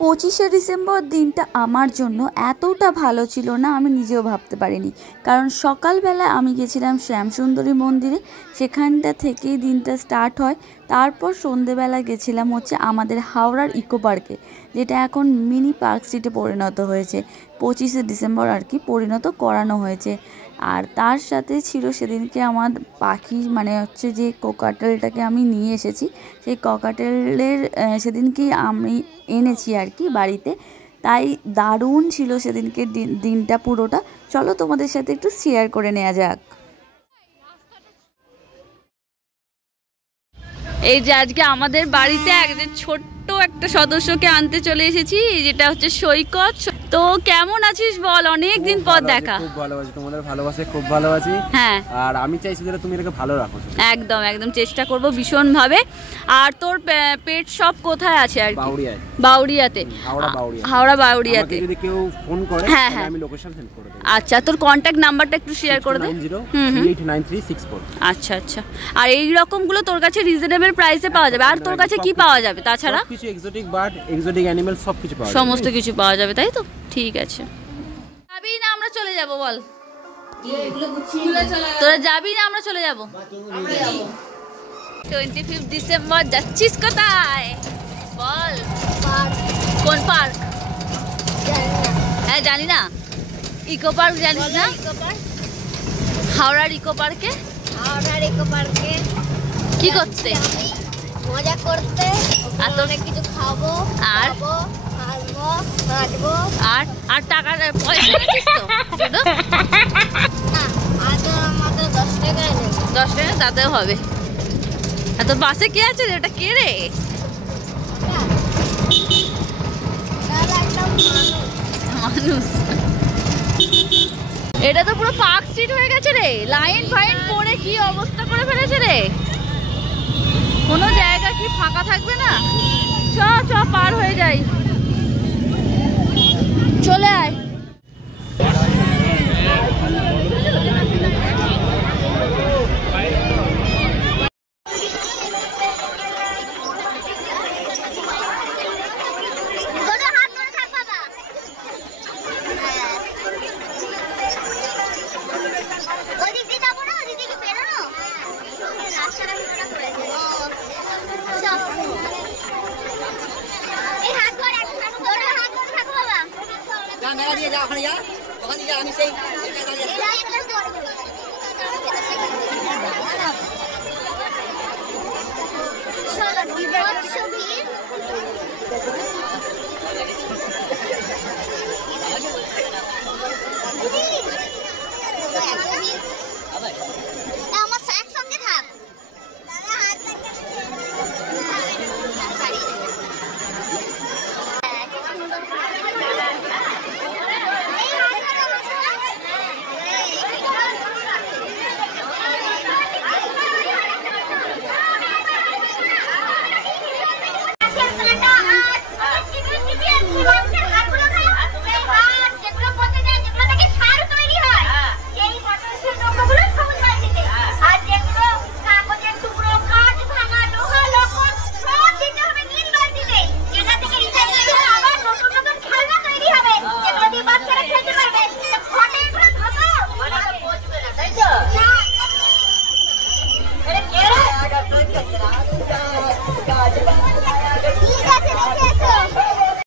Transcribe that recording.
25শে December দিনটা আমার জন্য এতটা ভালো ছিল না, আমি নিজেও ভাবতে পারিনি। কারণ সকালবেলা আমি গেছিলাম শ্যামসুন্দরী মন্দিরে, সেখানটা থেকেই দিনটা স্টার্ট হয়। তারপর সন্ধেবেলা গেছিলাম হচ্ছে আমাদের হাওড়ার ইকো পার্কে, যেটা এখন মিনি পার্ক স্ট্রিটে পরিণত হয়েছে। 25শে ডিসেম্বর আর কি পরিণত করানো হয়েছে। আর তার সাথে ছিল সেদিনকে আমার পাখি, মানে হচ্ছে যে ককাটেলটাকে আমি নিয়ে এসেছি, সেই ককাটেলের সেদিনকেই আমি এনেছি আর কি বাড়িতে। তাই দারুণ ছিল সেদিনকে দিনটা পুরোটা। চলো তোমাদের সাথে একটু শেয়ার করে নেওয়া যাক। এই যে আজকে আমাদের বাড়িতে একজন ছোট্ট একটা সদস্যকে আনতে চলে এসেছি, যেটা হচ্ছে সৈকত। তো কেমন আছিস বল, অনেক দিন পর দেখা। খুব ভালো আছি, তোমাদের ভালোবাসায় খুব ভালো আছি। হ্যাঁ, আর আমি চাইছি যে তুমি এটাকে ভালো রাখো। একদম একদম চেষ্টা করব ভীষণ ভাবে। আর তোর পেট সব কোথায় আছে আর কি? বাউরিয়াতে। হাওড়া বাউরিয়াতে। যদি কেউ ফোন করে আমি লোকেশন সেন্ড করে দেব। আচ্ছা, তোর কন্টাক্ট নাম্বারটা একটু শেয়ার করে দে। 90389364। আচ্ছা আচ্ছা। আর এই রকম গুলো তোর কাছে রিজনেবল প্রাইসে পাওয়া যাবে? আর তোর কাছে কি পাওয়া যাবে তাছাড়া? কিছু এক্সোটিক বার্ড, এক্সোটিক অ্যানিমাল সব কিছু পাওয়া যাবে। সমস্ত কিছু পাওয়া যাবে, তাই তো? ঠিক আছে। যাবি না আমরা চলে যাব? বল, তোরা যাবি না আমরা চলে যাব? 25 ডিসেম্বর যাচ্ছিস কোথায় বল? কোন পার্ক? হ্যাঁ জানি না। ইকো পার্ক জানিস না? হাওড়ার ইকো পার্কে। কি করতে? মজা করতে, আর অনেক কিছু খাবো, আর হাসবো, নাচবো। আর টাকা পয়সা নিচ্ছিস তো? শুধু মাত্র 10 টাকা নেই। 10 টাকা তাতেও হবে। আর তোর পাশে কে আছে রে? ওটা কে রে? মানুষ। এটা তো পুরো পার্ক স্ট্রিট হয়ে গেছে রে। লাইন ফাইন পড়ে কি অবস্থা করে ফেলেছে রে। কোনো জায়গা কি ফাঁকা থাকবে না? চ চ পার হয়ে যাই, চলে আয়। চলো